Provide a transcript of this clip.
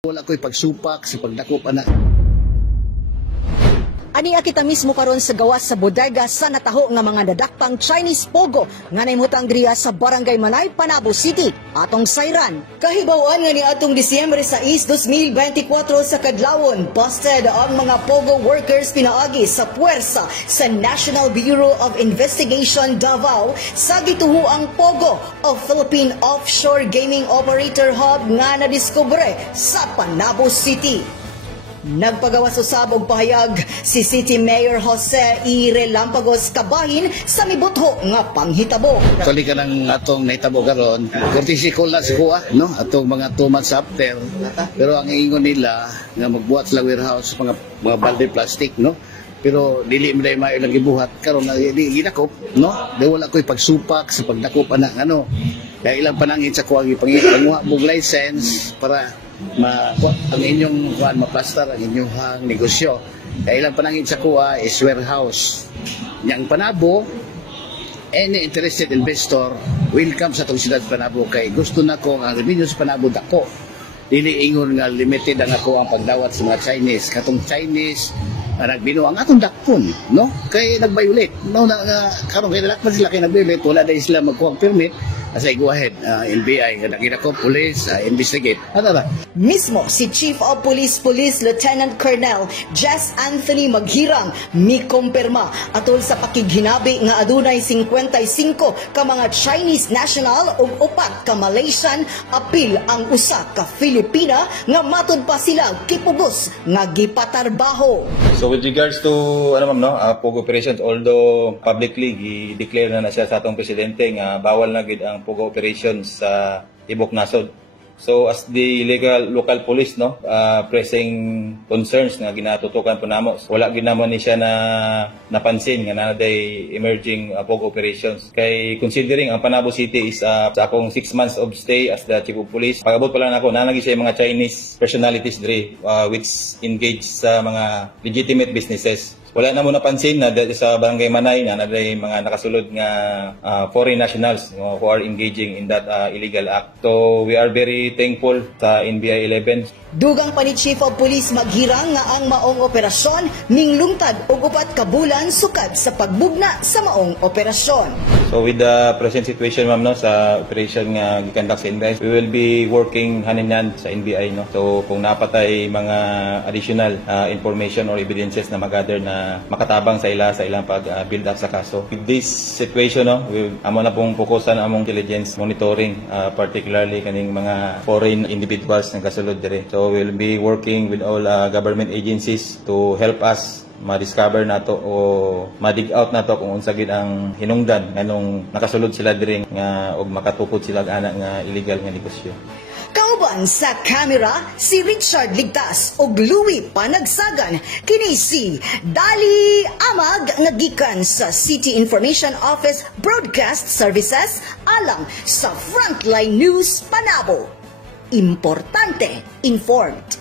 Wala ko'y pagsupak sa pagdakop anak. Aniya kita mismo karon sa gawas sa bodega sa nataho nga mga nadakpang Chinese Pogo nga naimutang driya sa Barangay Manay, Panabo City, atong sayran. Kahibawan nga ni atong Disyembre 6, 2024 sa Kadlawon, busted ang mga Pogo workers pinaagi sa puwersa sa National Bureau of Investigation Davao sa gituhuang Pogo o Philippine Offshore Gaming Operator Hub nga nadiskubre sa Panabo City. Nagpagawas usab og pahayag si City Mayor Jose E. Relampagos kabahin sa mibutho nga panghitabo. Tuloy ka ng atong nahitabo karon, courtesy call na si Kuya, no? Atong mga 2 months after. Pero ang ingon nila nga magbuhat sila warehouse mga balde plastic, no? Pero dili mo dai maayo lang gibuhat karon nga ginakop, no? Di wala ko'y pagsupak sa pagdakop anak ano. Kaya ilang panangin sa kuha gipanguha mong license para ang inyong maplastar ang inyong negosyo. Kaya ilang panangin sa kuha is warehouse. Yang Panabo, any interested investor, welcome sa itong siyudad Panabo. Kay gusto na ko ang revenue sa Panabo dako. Dili ingon nga limited ang ako ang pagdawat sa mga Chinese. Katong Chinese, nagbino ang atong dakpon, no? Kay nag-violate. No, karon kay dalakpan sila kay nag-violate, wala dahil sila magkuha ang permit. Say, go ahead, NBI, nakita ko, police, investigate. Ano ba? Mismo si Chief of Police Lieutenant Colonel Jess Anthony Maghirang mikumpirma atol sa pakighinabi nga adunay 55 ka mga Chinese national ug 4 ka Malaysian apil ang usa ka Filipina nga matud pa sila kipugos nga gipatarbaho. So with regards to Pogo operations, although publicly i-declare na siya sa atong presidente nga bawal na gid ang Pogo operations sa Tibok Nasod. So as the local police pressing concerns nga ginatutukan po namo, wala gid namon ni siya na napansin nga naday emerging Pogo operations. Kay considering ang Panabo City is sa akong 6 months of stay as the chief of police, pag-abot pa lang ako nanagi siya mga Chinese personalities diri which engage sa mga legitimate businesses. Wala na mo napansin na sa Barangay Manay na naday mga nakasulod nga foreign nationals who are engaging in that illegal act. So we are very thankful sa NBI 11. Dugang pa ni Chief of Police Maghirang nga ang maong operasyon minglungtad og 4 ka bulan sukad sa pagbugna sa maong operasyon. So with the present situation sa operation nga gikandak sa NBI, we will be working hand in hand sa NBI So kung napatay mga additional information or evidences na magather na makatabang sa ilang pag-build up sa kaso. With this situation amo na pong fokusan among intelligence monitoring particularly kaning mga foreign individuals nga kasulod dire. So we'll be working with all government agencies to help us ma-discover nato o ma-dig out nato kung unsa gid ang hinungdan nganong nakasulod sila diri nga og makatukod sila ana nga illegal nga negosyo. Kauban sa kamera si Richard Ligtas ug Louie Panagsagan, kini si Dali Amag nga gikan sa City Information Office Broadcast Services alang sa Frontline News Panabo. Importante, informed.